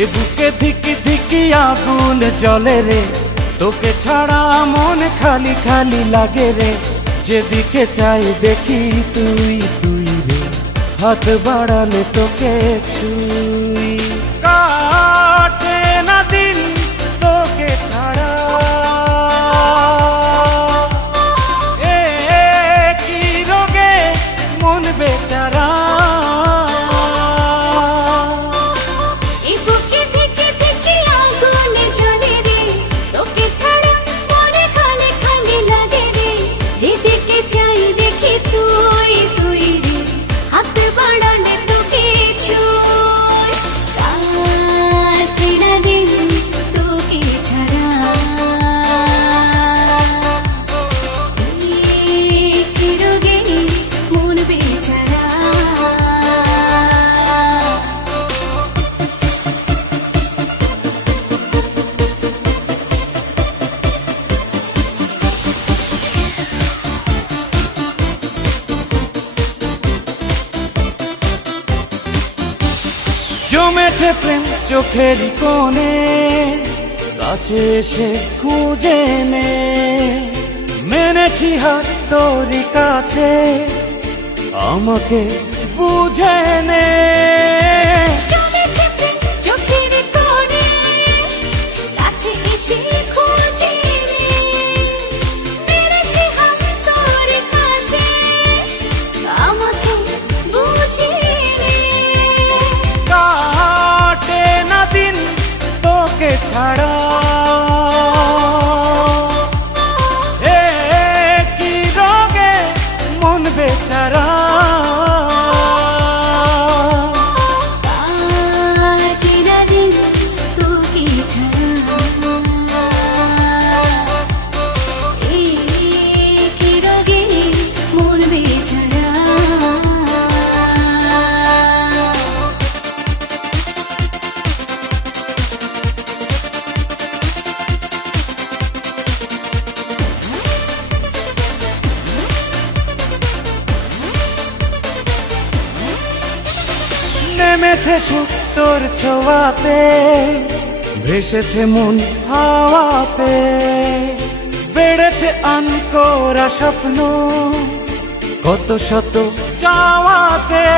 এ বুকে ধিকি ধিকি আগুন জ্বলে রে, তোকে ছাড়া মন খালি খালি লাগে রে। যেদিকে চাই দেখি তুই তুই রে, হাত বাড়ালে তোকে ছুঁই। কাটে না দিন তোকে ছাড়া, এ কি রোগে মন বেচারা। জমেছে প্রেম চোখের কোণে, কাছে এসে খুঁজে নে। মেনেছি হাত তোরই কাছে, আমাকে বুঝে নে। ছাড়া এ কি রোগে মন বেচারা। নেমেছে সুখ তোর ছোঁয়াতে, ভেসেছে মন হাওয়াতে। বেড়েছে আনকোরা স্বপ্ন কত শত চাওয়াতে।